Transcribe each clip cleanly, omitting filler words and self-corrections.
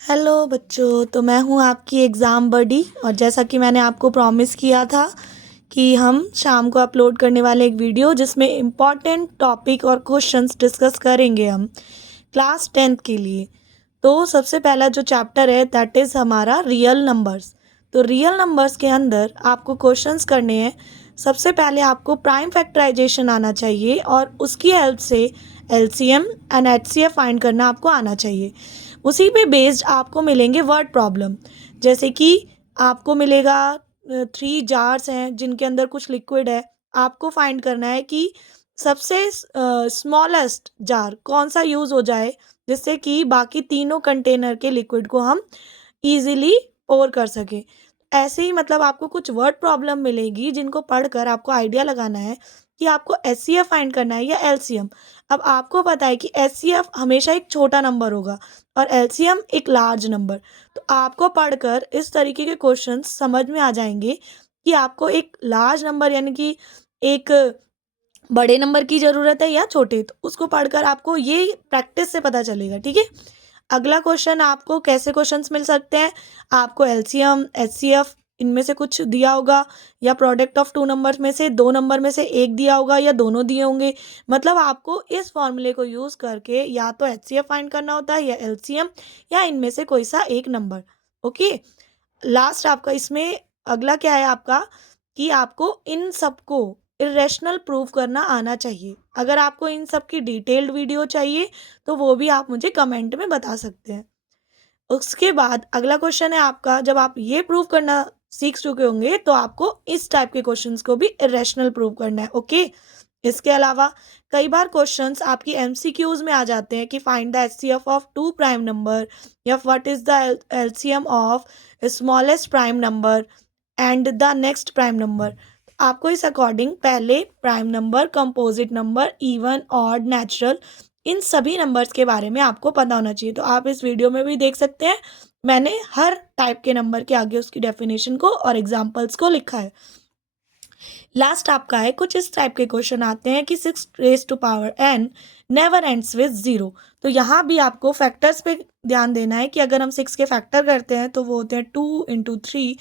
Hello बच्चों, तो मैं हूँ आपकी एग्ज़ाम बडी। और जैसा कि मैंने आपको प्रॉमिस किया था कि हम शाम को अपलोड करने वाले एक वीडियो जिसमें इम्पॉर्टेंट टॉपिक और क्वेश्चंस डिस्कस करेंगे हम क्लास 10th के लिए। तो सबसे पहला जो चैप्टर है दैट इज़ हमारा रियल नंबर्स। तो रियल नंबर्स के अंदर आपको क्वेश्चंस करने हैं। सबसे पहले आपको प्राइम फैक्टराइजेशन आना चाहिए और उसकी हेल्प से एलसीएम एंड एचसीएफ फाइंड करना आपको आना चाहिए। उसी पे बेस्ड आपको मिलेंगे वर्ड प्रॉब्लम। जैसे कि आपको मिलेगा 3 जार्स हैं जिनके अंदर कुछ लिक्विड है। आपको फाइंड करना है कि सबसे स्मॉलेस्ट जार कौन सा यूज़ हो जाए जिससे कि बाकी तीनों कंटेनर के लिक्विड को हम ईज़िली पोर कर सकें। ऐसे ही मतलब आपको कुछ वर्ड प्रॉब्लम मिलेगी जिनको पढ़कर आपको आइडिया लगाना है कि आपको एचसीएफ फाइंड करना है या एलसीएम। अब आपको पता है कि एचसीएफ हमेशा एक छोटा नंबर होगा और एलसीएम एक लार्ज नंबर। तो आपको पढ़कर इस तरीके के क्वेश्चंस समझ में आ जाएंगे कि आपको एक लार्ज नंबर यानी कि एक बड़े नंबर की ज़रूरत है या छोटे। तो उसको पढ़कर आपको ये प्रैक्टिस से पता चलेगा, ठीक है। अगला क्वेश्चन आपको कैसे क्वेश्चंस मिल सकते हैं, आपको एलसीएम एचसीएफ इनमें से कुछ दिया होगा या प्रोडक्ट ऑफ 2 नंबर्स में से 2 नंबर में से एक दिया होगा या दोनों दिए होंगे। मतलब आपको इस फॉर्मूले को यूज़ करके या तो एचसीएफ फाइंड करना होता है या एलसीएम या इनमें से कोई सा एक नंबर। ओके, लास्ट आपका इसमें अगला क्या है आपका कि आपको इन सबको इरेशनल प्रूव करना आना चाहिए। अगर आपको इन सब की डिटेल्ड वीडियो चाहिए तो वो भी आप मुझे कमेंट में बता सकते हैं। उसके बाद अगला क्वेश्चन है आपका, जब आप ये प्रूव करना सीख चुके होंगे तो आपको इस टाइप के क्वेश्चंस को भी इरेशनल प्रूव करना है। ओके, इसके अलावा कई बार क्वेश्चंस आपकी एमसीक्यूज में आ जाते हैं कि find the HCF of 2 prime number या what is the LCM of smallest prime number and the next prime number. आपको इस अकॉर्डिंग पहले prime number, composite number, even, odd, natural इन सभी नंबर्स के बारे में आपको पता होना चाहिए। तो आप इस वीडियो में भी देख सकते हैं, मैंने हर टाइप के नंबर के आगे उसकी डेफिनेशन को और एग्जाम्पल्स को लिखा है। लास्ट आपका है कुछ इस टाइप के क्वेश्चन आते हैं कि 6 raised to power n never ends with 0। तो यहाँ भी आपको फैक्टर्स पे ध्यान देना है कि अगर हम 6 के फैक्टर करते हैं तो वो होते हैं 2 × 3।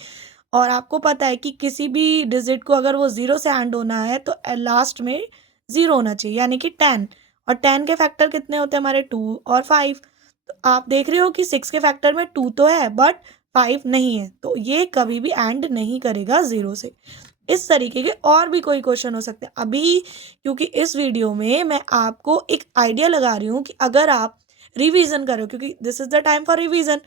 और आपको पता है कि किसी भी डिजिट को अगर वो 0 से एंड होना है तो लास्ट में 0 होना चाहिए, यानी कि 10। और 10 के फैक्टर कितने होते हैं हमारे 2 और 5। तो आप देख रहे हो कि 6 के फैक्टर में 2 तो है बट 5 नहीं है, तो ये कभी भी एंड नहीं करेगा 0 से। इस तरीके के और भी कोई क्वेश्चन हो सकते हैं अभी, क्योंकि इस वीडियो में मैं आपको एक आइडिया लगा रही हूँ कि अगर आप रिवीजन करो, क्योंकि this is the time for revision.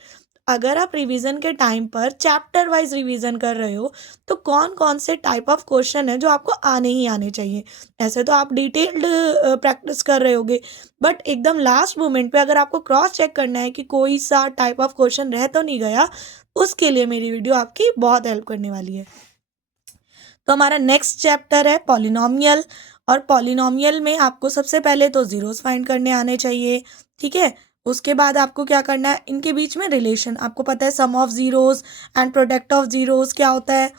अगर आप रिवीजन के टाइम पर चैप्टर वाइज रिवीजन कर रहे हो तो कौन कौन से टाइप ऑफ क्वेश्चन है जो आपको आने ही आने चाहिए। ऐसे तो आप डिटेल्ड प्रैक्टिस कर रहे होगे, बट एकदम लास्ट मोमेंट पे अगर आपको क्रॉस चेक करना है कि कोई सा टाइप ऑफ क्वेश्चन रह तो नहीं गया, उसके लिए मेरी वीडियो आपकी बहुत हेल्प करने वाली है। तो हमारा नेक्स्ट चैप्टर है पॉलिनोमियल। और पॉलिनोमियल में आपको सबसे पहले तो जीरोस फाइंड करने आने चाहिए, ठीक है। उसके बाद आपको क्या करना है, इनके बीच में रिलेशन, आपको पता है sum of zeros and product of zeros क्या होता है।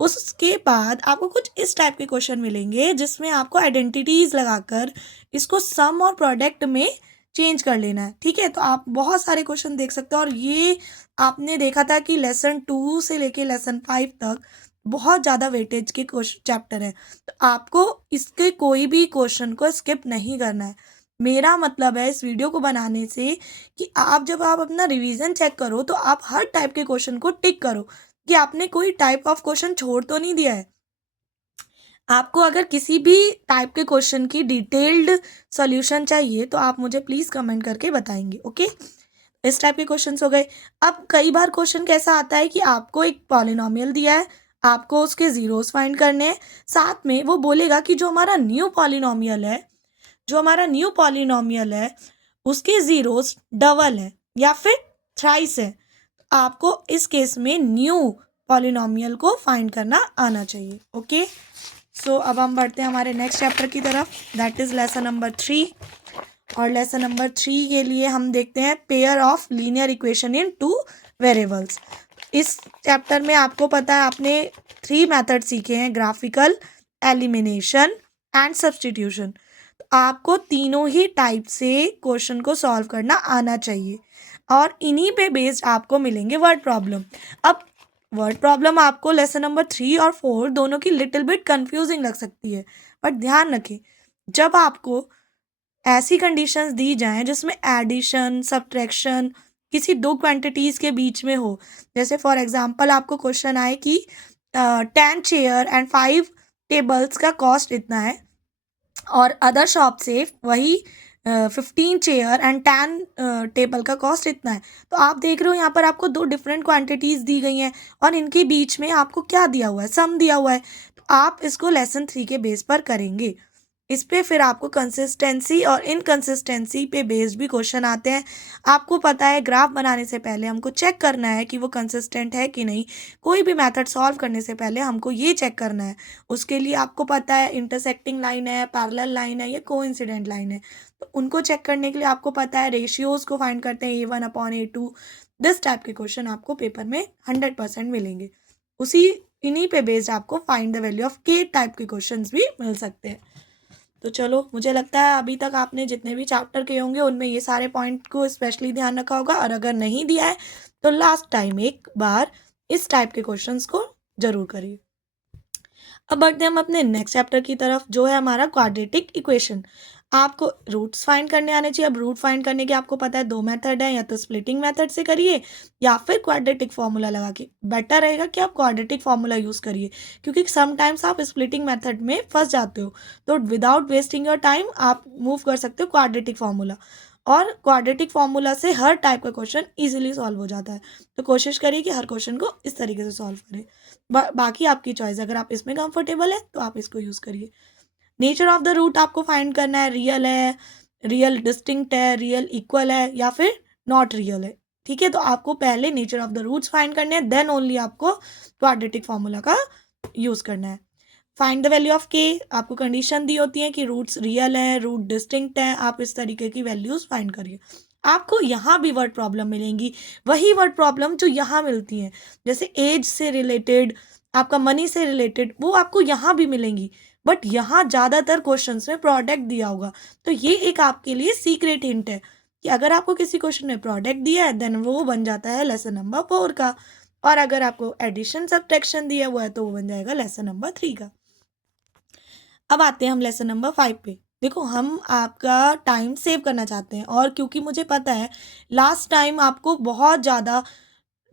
उसके बाद आपको कुछ इस टाइप के क्वेश्चन मिलेंगे जिसमें आपको आइडेंटिटीज लगाकर इसको सम और प्रोडक्ट में चेंज कर लेना है, ठीक है। तो आप बहुत सारे क्वेश्चन देख सकते हो और ये आपने देखा था कि लेसन 2 से लेके लेसन 5 तक बहुत ज़्यादा वेटेज के चैप्टर है। तो आपको इसके कोई भी क्वेश्चन को स्किप नहीं करना है। मेरा मतलब है इस वीडियो को बनाने से कि आप जब आप अपना रिवीजन चेक करो तो आप हर टाइप के क्वेश्चन को टिक करो कि आपने कोई टाइप ऑफ क्वेश्चन छोड़ तो नहीं दिया है। आपको अगर किसी भी टाइप के क्वेश्चन की डिटेल्ड सॉल्यूशन चाहिए तो आप मुझे प्लीज़ कमेंट करके बताएंगे। ओके, इस टाइप के क्वेश्चंस हो गए। अब कई बार क्वेश्चन कैसा आता है कि आपको एक पॉलिनोमियल दिया है, आपको उसके जीरोस फाइंड करने हैं, साथ में वो बोलेगा कि जो हमारा न्यू पॉलिनोमियल है उसके जीरोस डबल है या फिर थ्राइस है। आपको इस केस में न्यू पॉलिनोमियल को फाइंड करना आना चाहिए। ओके, सो अब हम बढ़ते हैं हमारे नेक्स्ट चैप्टर की तरफ, दैट इज लेसन नंबर 3। और लेसन नंबर 3 के लिए हम देखते हैं pair of linear equation in 2 variables. इस चैप्टर में आपको पता है आपने 3 मेथड सीखे हैं, ग्राफिकल, एलिमिनेशन एंड सब्सटीट्यूशन। तो आपको तीनों ही टाइप से क्वेश्चन को सॉल्व करना आना चाहिए। और इन्हीं पे बेस्ड आपको मिलेंगे वर्ड प्रॉब्लम। अब वर्ड प्रॉब्लम आपको लेसन नंबर 3 और 4 दोनों की लिटिल बिट कंफ्यूजिंग लग सकती है, बट ध्यान रखें जब आपको ऐसी कंडीशंस दी जाएं जिसमें एडिशन सब्ट्रैक्शन किसी दो क्वांटिटीज के बीच में हो, जैसे फॉर एग्जांपल आपको क्वेश्चन आए कि 10 चेयर एंड 5 टेबल्स का कॉस्ट इतना है और अदर शॉप से वही 15 चेयर एंड 10 टेबल का कॉस्ट इतना है। तो आप देख रहे हो यहाँ पर आपको दो डिफरेंट क्वांटिटीज़ दी गई हैं और इनके बीच में आपको क्या दिया हुआ है, सम दिया हुआ है। तो आप इसको लेसन 3 के बेस पर करेंगे। इस पे फिर आपको कंसिस्टेंसी और इनकंसिस्टेंसी पे बेस्ड भी क्वेश्चन आते हैं। आपको पता है ग्राफ बनाने से पहले हमको चेक करना है कि वो कंसिस्टेंट है कि नहीं। कोई भी मेथड सॉल्व करने से पहले हमको ये चेक करना है। उसके लिए आपको पता है इंटरसेक्टिंग लाइन है, पैरेलल लाइन है या कोइंसिडेंट लाइन है। तो उनको चेक करने के लिए आपको पता है रेशियोज को फाइंड करते हैं A1/A2। दिस टाइप के क्वेश्चन आपको पेपर में 100% मिलेंगे। उसी इन्हीं पे बेस्ड आपको फाइंड द वैल्यू ऑफ के टाइप के क्वेश्चंस भी मिल सकते हैं। तो चलो, मुझे लगता है अभी तक आपने जितने भी चैप्टर किए होंगे उनमें ये सारे पॉइंट को स्पेशली ध्यान रखा होगा, और अगर नहीं दिया है तो लास्ट टाइम एक बार इस टाइप के क्वेश्चंस को जरूर करिए। अब बढ़ते हैं हम अपने नेक्स्ट चैप्टर की तरफ, जो है हमारा क्वाड्रेटिक इक्वेशन। आपको रूट्स फाइंड करने आने चाहिए। अब रूट फाइंड करने के आपको पता है दो मेथड है, या तो स्प्लिटिंग मेथड से करिए या फिर क्वाड्रेटिक फॉर्मूला लगा के। बेटर रहेगा कि आप क्वाड्रेटिक फॉर्मूला यूज़ करिए, क्योंकि समटाइम्स आप स्प्लिटिंग मेथड में फंस जाते हो। तो विदाउट वेस्टिंग योर टाइम आप मूव कर सकते हो क्वाड्रेटिक फॉर्मूला, और क्वाड्रेटिक फॉर्मूला से हर टाइप का क्वेश्चन ईजिली सॉल्व हो जाता है। तो कोशिश करिए कि हर क्वेश्चन को इस तरीके से सॉल्व करें। बाकी आपकी चॉइस, अगर आप इसमें कंफर्टेबल है तो आप इसको यूज़ करिए। नेचर ऑफ द रूट आपको फाइंड करना है, रियल है, रियल डिस्टिंक्ट है, रियल इक्वल है या फिर नॉट रियल है। ठीक है, तो आपको पहले nature of the roots find करने हैं, देन ओनली आपको क्वाड्रेटिक फॉर्मूला का यूज़ करना है। फाइंड द वैल्यू ऑफ के, आपको कंडीशन दी होती है कि रूट्स रियल है, रूट डिस्टिंक्ट है, आप इस तरीके की वैल्यूज़ फाइंड करिए। आपको यहाँ भी वर्ड प्रॉब्लम मिलेंगी, वही वर्ड प्रॉब्लम जो यहाँ मिलती हैं, जैसे एज से रिलेटेड, आपका मनी से रिलेटेड, वो आपको यहाँ भी मिलेंगी। बट यहाँ ज़्यादातर क्वेश्चंस में प्रोडक्ट दिया होगा। तो ये एक आपके लिए सीक्रेट हिंट है कि अगर आपको किसी क्वेश्चन में प्रोडक्ट दिया है देन वो बन जाता है लेसन नंबर 4 का, और अगर आपको एडिशन सब्ट्रैक्शन दिया हुआ है तो वो बन जाएगा लेसन नंबर 3 का। अब आते हैं हम लेसन नंबर 5 पे। देखो, हम आपका टाइम सेव करना चाहते हैं, और क्योंकि मुझे पता है लास्ट टाइम आपको बहुत ज़्यादा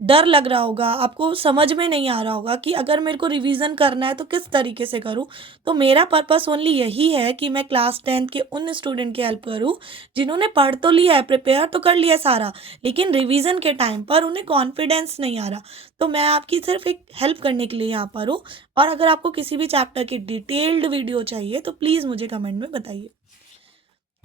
डर लग रहा होगा, आपको समझ में नहीं आ रहा होगा कि अगर मेरे को रिवीजन करना है तो किस तरीके से करूं। तो मेरा पर्पस ओनली यही है कि मैं क्लास 10th के उन स्टूडेंट की हेल्प करूं जिन्होंने पढ़ तो लिया है, प्रिपेयर तो कर लिया सारा, लेकिन रिवीजन के टाइम पर उन्हें कॉन्फिडेंस नहीं आ रहा। तो मैं आपकी सिर्फ एक हेल्प करने के लिए यहाँ पर हूँ। और अगर आपको किसी भी चैप्टर की डिटेल्ड वीडियो चाहिए तो प्लीज़ मुझे कमेंट में बताइए।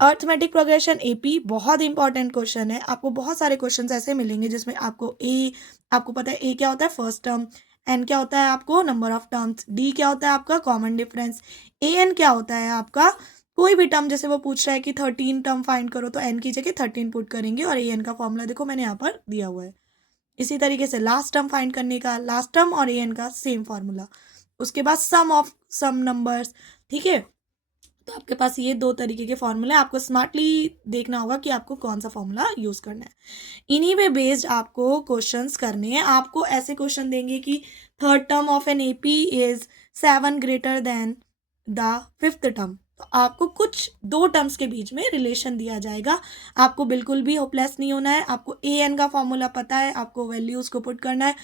अर्थमेटिक प्रोग्रेशन एपी बहुत इंपॉर्टेंट क्वेश्चन है। आपको बहुत सारे क्वेश्चन ऐसे मिलेंगे जिसमें आपको पता है ए क्या होता है, फर्स्ट टर्म, एन क्या होता है आपको नंबर ऑफ टर्म्स, डी क्या होता है आपका कॉमन डिफरेंस, ए एन क्या होता है आपका कोई भी टर्म। जैसे वो पूछ रहा है कि 13 टर्म फाइंड करो तो एन की जगह 13 पुट करेंगे, और ए एन का फॉर्मूला देखो मैंने यहाँ पर दिया हुआ है। इसी तरीके से लास्ट टर्म फाइंड करने का, लास्ट टर्म और ए एन का सेम फॉर्मूला। उसके बाद सम ऑफ सम नंबर्स। ठीक है, तो आपके पास ये दो तरीके के फॉर्मूले, आपको स्मार्टली देखना होगा कि आपको कौन सा फॉर्मूला यूज़ करना है। इन्हीं पे बेस्ड आपको क्वेश्चंस करने हैं। आपको ऐसे क्वेश्चन देंगे कि third term of an AP is 7 greater than the fifth term. तो आपको कुछ दो टर्म्स के बीच में रिलेशन दिया जाएगा। आपको बिल्कुल भी होपलेस नहीं होना है। आपको ए एन का फॉर्मूला पता है, आपको वैल्यूज़ को पुट करना है।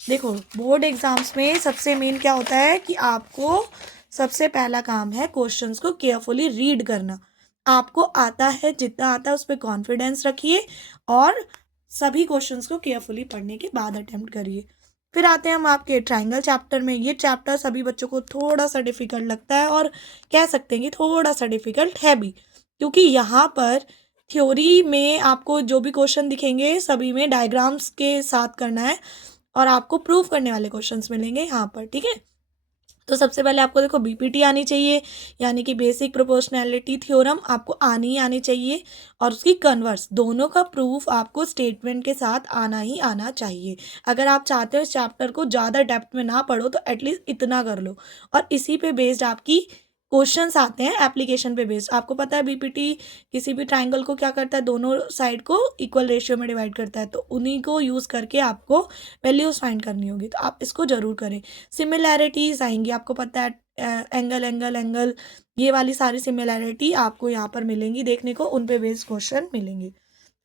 देखो, बोर्ड एग्जाम्स में सबसे मेन क्या होता है कि आपको सबसे पहला काम है क्वेश्चंस को केयरफुली रीड करना। आपको आता है, जितना आता है उस पर कॉन्फिडेंस रखिए और सभी क्वेश्चंस को केयरफुली पढ़ने के बाद अटेम्प्ट करिए। फिर आते हैं हम आपके ट्रायंगल चैप्टर में। ये चैप्टर सभी बच्चों को थोड़ा सा डिफ़िकल्ट लगता है, और कह सकते हैं कि थोड़ा सा डिफ़िकल्ट है भी, क्योंकि यहाँ पर थ्योरी में आपको जो भी क्वेश्चन दिखेंगे सभी में डायग्राम्स के साथ करना है, और आपको प्रूव करने वाले क्वेश्चंस मिलेंगे यहाँ पर। ठीक है, तो सबसे पहले आपको देखो बीपीटी आनी चाहिए, यानी कि बेसिक प्रोपोर्शनैलिटी थ्योरम आपको आनी चाहिए, और उसकी कन्वर्स, दोनों का प्रूफ आपको स्टेटमेंट के साथ आना ही आना चाहिए। अगर आप चाहते हो इस चैप्टर को ज़्यादा डेप्थ में ना पढ़ो तो एटलीस्ट इतना कर लो, और इसी पे बेस्ड आपकी क्वेश्चंस आते हैं एप्लीकेशन पे बेस्ड। आपको पता है बीपीटी किसी भी ट्राइंगल को क्या करता है, दोनों साइड को इक्वल रेशियो में डिवाइड करता है, तो उन्हीं को यूज़ करके आपको वैल्यूज फाइंड करनी होगी, तो आप इसको ज़रूर करें। सिमिलैरिटीज़ आएंगी, आपको पता है एंगल एंगल एंगल, ये वाली सारी सिमिलैरिटी आपको यहाँ पर मिलेंगी देखने को, उन पे बेस्ड क्वेश्चन मिलेंगे।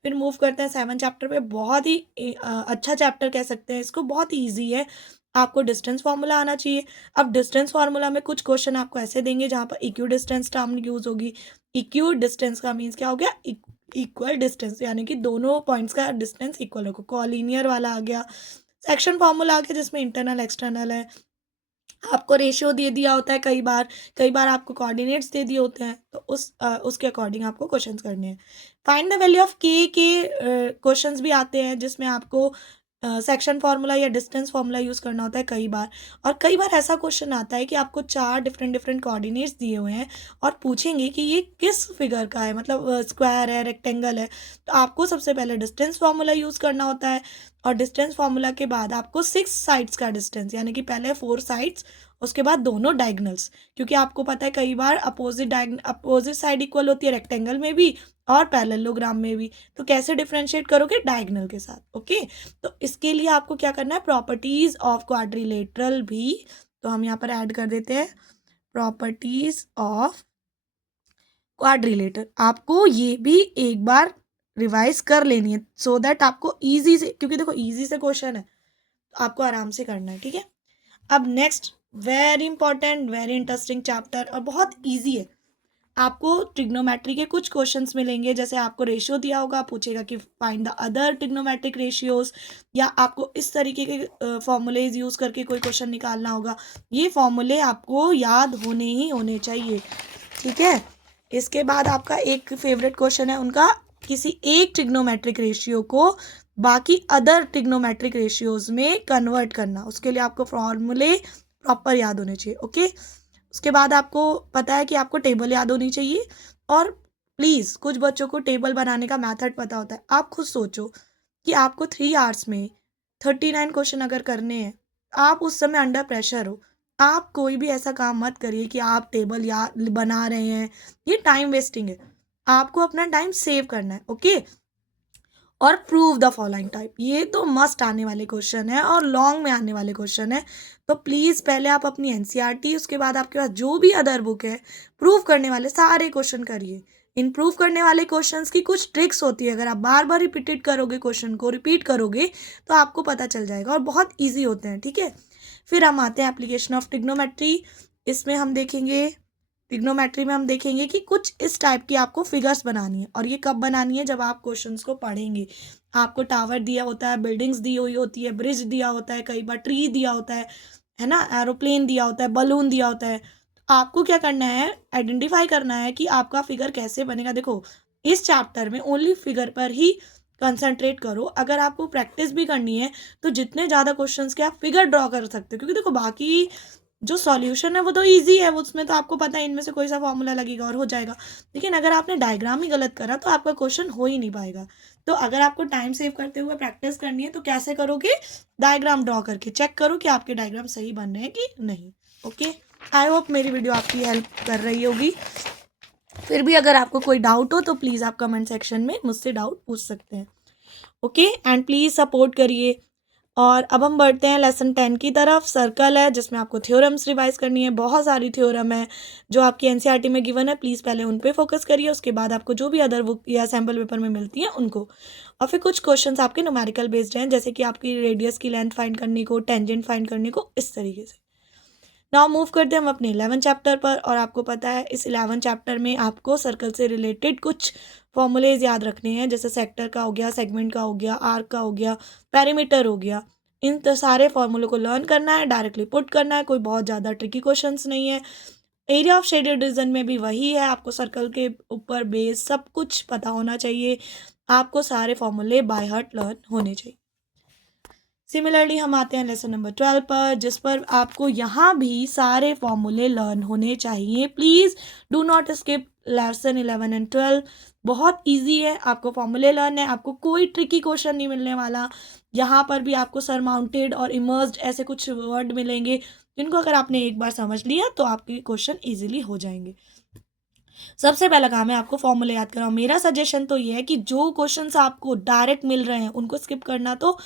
फिर मूव करते हैं 7 चैप्टर पे। बहुत ही अच्छा चैप्टर कह सकते हैं इसको, बहुत ही ईजी है। आपको डिस्टेंस फार्मूला आना चाहिए। अब डिस्टेंस फार्मूला में कुछ क्वेश्चन आपको ऐसे देंगे जहाँ पर इक्वी डिस्टेंस टर्म यूज होगी। इक्वी डिस्टेंस का मीन्स क्या हो गया, इक्वल डिस्टेंस, यानी कि दोनों पॉइंट्स का डिस्टेंस इक्वल होगा। कॉलिनियर वाला आ गया। सेक्शन फार्मूला आ गया जिसमें इंटरनल एक्सटर्नल है। आपको रेशियो दे दिया होता है कई बार आपको कोऑर्डिनेट्स दे दिए होते हैं, तो उसके अकॉर्डिंग आपको क्वेश्चंस करने हैं। फाइंड द वैल्यू ऑफ के क्वेश्चंस भी आते हैं जिसमें आपको सेक्शन फार्मूला या डिस्टेंस फार्मूला यूज़ करना होता है कई बार। और कई बार ऐसा क्वेश्चन आता है कि आपको 4 डिफरेंट कोऑर्डिनेट्स दिए हुए हैं और पूछेंगे कि ये किस फिगर का है, मतलब स्क्वायर है, रेक्टेंगल है, तो आपको सबसे पहले डिस्टेंस फार्मूला यूज़ करना होता है। और डिस्टेंस फार्मूला के बाद आपको 6 साइड्स का डिस्टेंस, यानी कि पहले 4 साइड्स, उसके बाद दोनों डायगनल्स, क्योंकि आपको पता है कई बार अपोजिट साइड इक्वल होती है रेक्टेंगल में भी और पैरेललोग्राम में भी, तो कैसे डिफरेंशिएट करोगे, डायगनल के साथ। ओके, तो इसके लिए आपको क्या करना है, प्रॉपर्टीज ऑफ क्वाड्रिलेटरल भी, तो हम यहाँ पर ऐड कर देते हैं प्रॉपर्टीज ऑफ क्वाड्रिलेटर। आपको ये भी एक बार रिवाइज कर लेनी है सो दैट आपको इजी से, क्योंकि देखो इजी से क्वेश्चन है तो आपको आराम से करना है, ठीक है। अब next very important very interesting chapter और बहुत इजी है। आपको ट्रिग्नोमेट्री के कुछ क्वेश्चंस मिलेंगे, जैसे आपको रेशियो दिया होगा, पूछेगा कि find the other trigonometric ratios, या आपको इस तरीके के फॉर्मूलेज यूज़ करके कोई क्वेश्चन निकालना होगा। ये फॉर्मूले आपको याद होने ही होने चाहिए, ठीक है। इसके बाद आपका एक फेवरेट क्वेश्चन है उनका, किसी एक ट्रिग्नोमेट्रिक रेशियो को बाकी अदर ट्रिग्नोमेट्रिक रेशियोज में कन्वर्ट करना, उसके लिए आपको फॉर्मूले प्रॉपर याद होने चाहिए। ओके, उसके बाद आपको पता है कि आपको टेबल याद होनी चाहिए। और प्लीज़ कुछ बच्चों को टेबल बनाने का मेथड पता होता है। आप खुद सोचो कि आपको 3 आवर्स में 39 क्वेश्चन अगर करने हैं, आप उस समय अंडर प्रेशर हो, आप कोई भी ऐसा काम मत करिए कि आप टेबल याद बना रहे हैं, ये टाइम वेस्टिंग है। आपको अपना टाइम सेव करना है। ओके, और प्रूव द फॉलोइंग टाइप, ये तो मस्ट आने वाले क्वेश्चन है और लॉन्ग में आने वाले क्वेश्चन है। तो प्लीज़ पहले आप अपनी एनसीईआरटी, उसके बाद आपके पास जो भी अदर बुक है, प्रूव करने वाले सारे क्वेश्चन करिए। इन प्रूव करने वाले क्वेश्चंस की कुछ ट्रिक्स होती है, अगर आप बार बार रिपीटेड करोगे, क्वेश्चन को रिपीट करोगे तो आपको पता चल जाएगा, और बहुत ईजी होते हैं, ठीक है। फिर हम आते हैं एप्लीकेशन ऑफ ट्रिग्नोमेट्री। इसमें हम देखेंगे, ट्रिग्नोमेट्री में हम देखेंगे कि कुछ इस टाइप की आपको फिगर्स बनानी है, और ये कब बनानी है, जब आप क्वेश्चंस को पढ़ेंगे। आपको टावर दिया होता है, बिल्डिंग्स दी हुई होती है, ब्रिज दिया होता है, कई बार ट्री दिया होता है ना, एरोप्लेन दिया होता है, बलून दिया होता है। आपको क्या करना है, आइडेंटिफाई करना है कि आपका फिगर कैसे बनेगा। देखो इस चैप्टर में ओनली फिगर पर ही कंसंट्रेट करो। अगर आपको प्रैक्टिस भी करनी है तो जितने ज़्यादा क्वेश्चंस के आप फिगर ड्रॉ कर सकते हो, क्योंकि देखो बाकी जो सॉल्यूशन है वो तो इजी है, वो उसमें तो आपको पता है इनमें से कोई सा फॉर्मूला लगेगा और हो जाएगा। लेकिन अगर आपने डायग्राम ही गलत करा तो आपका क्वेश्चन हो ही नहीं पाएगा। तो अगर आपको टाइम सेव करते हुए प्रैक्टिस करनी है तो कैसे करोगे, डायग्राम ड्रॉ करके चेक करो कि आपके डायग्राम सही बन रहे हैं कि नहीं। ओके, आई होप मेरी वीडियो आपकी हेल्प कर रही होगी। फिर भी अगर आपको कोई डाउट हो तो प्लीज़ आप कमेंट सेक्शन में मुझसे डाउट पूछ सकते हैं। ओके, एंड प्लीज़ सपोर्ट करिए। और अब हम बढ़ते हैं लेसन 10 की तरफ। सर्कल है जिसमें आपको थ्योरम्स रिवाइज करनी है, बहुत सारी थ्योरम है जो आपकी एनसीईआरटी में गिवन है। प्लीज़ पहले उन पे फोकस करिए, उसके बाद आपको जो भी अदर बुक या सैम्पल पेपर में मिलती हैं उनको। और फिर कुछ क्वेश्चंस आपके न्यूमेरिकल बेस्ड हैं, जैसे कि आपकी रेडियस की लेंथ फाइंड करने को, टेंजेंट फाइंड करने को, इस तरीके से। नाउ मूव करते हैं हम अपने 11 चैप्टर पर। और आपको पता है इस 11 चैप्टर में आपको सर्कल से रिलेटेड कुछ फॉर्मूलेज याद रखने हैं, जैसे सेक्टर का हो गया, सेगमेंट का हो गया, आर्क का हो गया, पेरीमीटर हो गया। इन तो सारे फॉर्मूलों को लर्न करना है, डायरेक्टली पुट करना है, कोई बहुत ज़्यादा ट्रिकी क्वेश्चंस नहीं है। एरिया ऑफ शेडेड रीजन में भी वही है, आपको सर्कल के ऊपर बेस सब कुछ पता होना चाहिए। आपको सारे फॉर्मूले बाय हार्ट लर्न होने चाहिए। सिमिलरली हम आते हैं लेसन नंबर 12 पर, जिस पर आपको यहाँ भी सारे फॉर्मूले लर्न होने चाहिए। Please do not skip lesson 11 and 12। बहुत इजी है, आपको फॉर्मूले लर्न है, आपको कोई ट्रिकी क्वेश्चन नहीं मिलने वाला। यहाँ पर भी आपको सरमाउंटेड और इमर्स्ड ऐसे कुछ वर्ड मिलेंगे जिनको अगर आपने एक बार समझ लिया तो आपके क्वेश्चन ईजिली हो जाएंगे। सबसे पहला काम है आपको फॉर्मूले याद कराओ। मेरा सजेशन तो ये है कि जो क्वेश्चंस आपको डायरेक्ट मिल रहे हैं उनको स्किप करना तो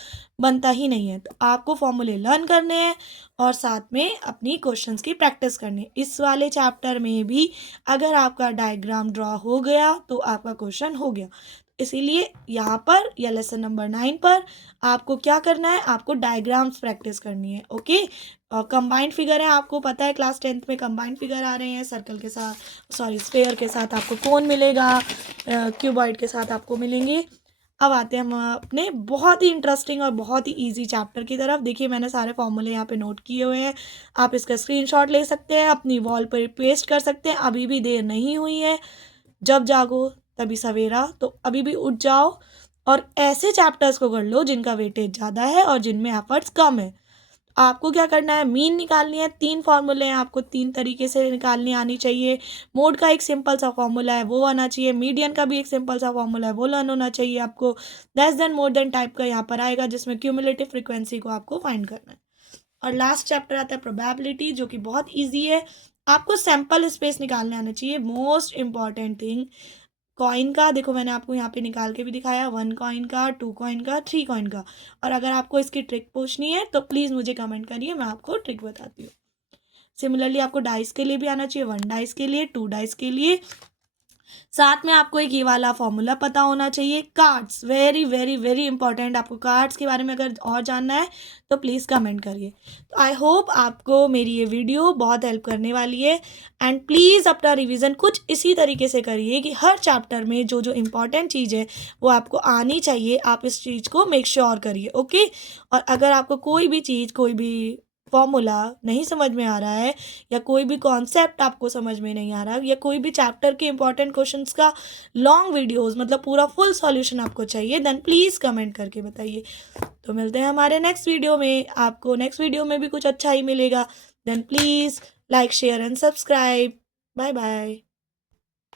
बनता ही नहीं है। तो आपको फॉर्मूले लर्न करने हैं और साथ में अपनी क्वेश्चंस की प्रैक्टिस करनी है। इस वाले चैप्टर में भी अगर आपका डायग्राम ड्रॉ हो गया तो आपका क्वेश्चन हो गया। इसीलिए यहाँ पर या लेसन नंबर 9 पर आपको क्या करना है, आपको डायग्राम्स प्रैक्टिस करनी है। ओके, कंबाइंड फिगर है, आपको पता है क्लास 10th में कंबाइंड फिगर आ रहे हैं। सर्कल के साथ, सॉरी स्फेयर के साथ आपको कोन मिलेगा, क्यूबॉइड के साथ आपको मिलेंगे। अब आते हैं हम अपने बहुत ही इंटरेस्टिंग और बहुत ही इजी चैप्टर की तरफ। देखिए मैंने सारे फॉर्मूले यहाँ पे नोट किए हुए हैं, आप इसका स्क्रीनशॉट ले सकते हैं, अपनी वॉल पर पेस्ट कर सकते हैं। अभी भी देर नहीं हुई है, जब जागो तभी सवेरा, तो अभी भी उठ जाओ और ऐसे चैप्टर्स को कर लो जिनका वेटेज ज़्यादा है और जिनमें एफर्ट्स कम है। आपको क्या करना है, मीन निकालनी है। 3 फॉर्मूले हैं, आपको 3 तरीके से निकालनी आनी चाहिए। मोड का एक सिंपल सा फॉर्मूला है वो आना चाहिए, मीडियन का भी एक सिंपल सा फॉर्मूला है वो लर्न होना चाहिए आपको। Less than more than type का यहाँ पर आएगा जिसमें क्यूमुलेटिव फ्रीक्वेंसी को आपको फाइंड करना है। और लास्ट चैप्टर आता है प्रोबेबिलिटी, जो कि बहुत ईजी है। आपको सैम्पल स्पेस निकालने आना चाहिए। मोस्ट इंपॉर्टेंट थिंग, कॉइन का देखो मैंने आपको यहाँ पे निकाल के भी दिखाया, 1 कॉइन का, 2 कॉइन का, 3 कॉइन का। और अगर आपको इसकी ट्रिक पूछनी है तो प्लीज़ मुझे कमेंट करिए, मैं आपको ट्रिक बताती हूँ। सिमिलरली आपको डाइस के लिए भी आना चाहिए, 1 डाइस के लिए, 2 डाइस के लिए। साथ में आपको एक ये वाला फॉर्मूला पता होना चाहिए। Cards, very very very important. आपको कार्ड्स के बारे में अगर और जानना है तो प्लीज़ कमेंट करिए। तो आई होप आपको मेरी ये वीडियो बहुत हेल्प करने वाली है। एंड प्लीज़ अपना रिवीजन कुछ इसी तरीके से करिए कि हर चैप्टर में जो जो इम्पॉर्टेंट चीज़ है वो आपको आनी चाहिए। आप इस चीज़ को मेक श्योर करिए। ओके, और अगर आपको कोई भी चीज़, कोई भी फॉर्मूला नहीं समझ में आ रहा है या कोई भी कॉन्सेप्ट आपको समझ में नहीं आ रहा या कोई भी चैप्टर के इंपॉर्टेंट क्वेश्चंस का लॉन्ग वीडियोस मतलब पूरा फुल सॉल्यूशन आपको चाहिए, देन प्लीज़ कमेंट करके बताइए। तो मिलते हैं हमारे नेक्स्ट वीडियो में। आपको नेक्स्ट वीडियो में भी कुछ अच्छा ही मिलेगा। Then please like, share and subscribe. Bye bye.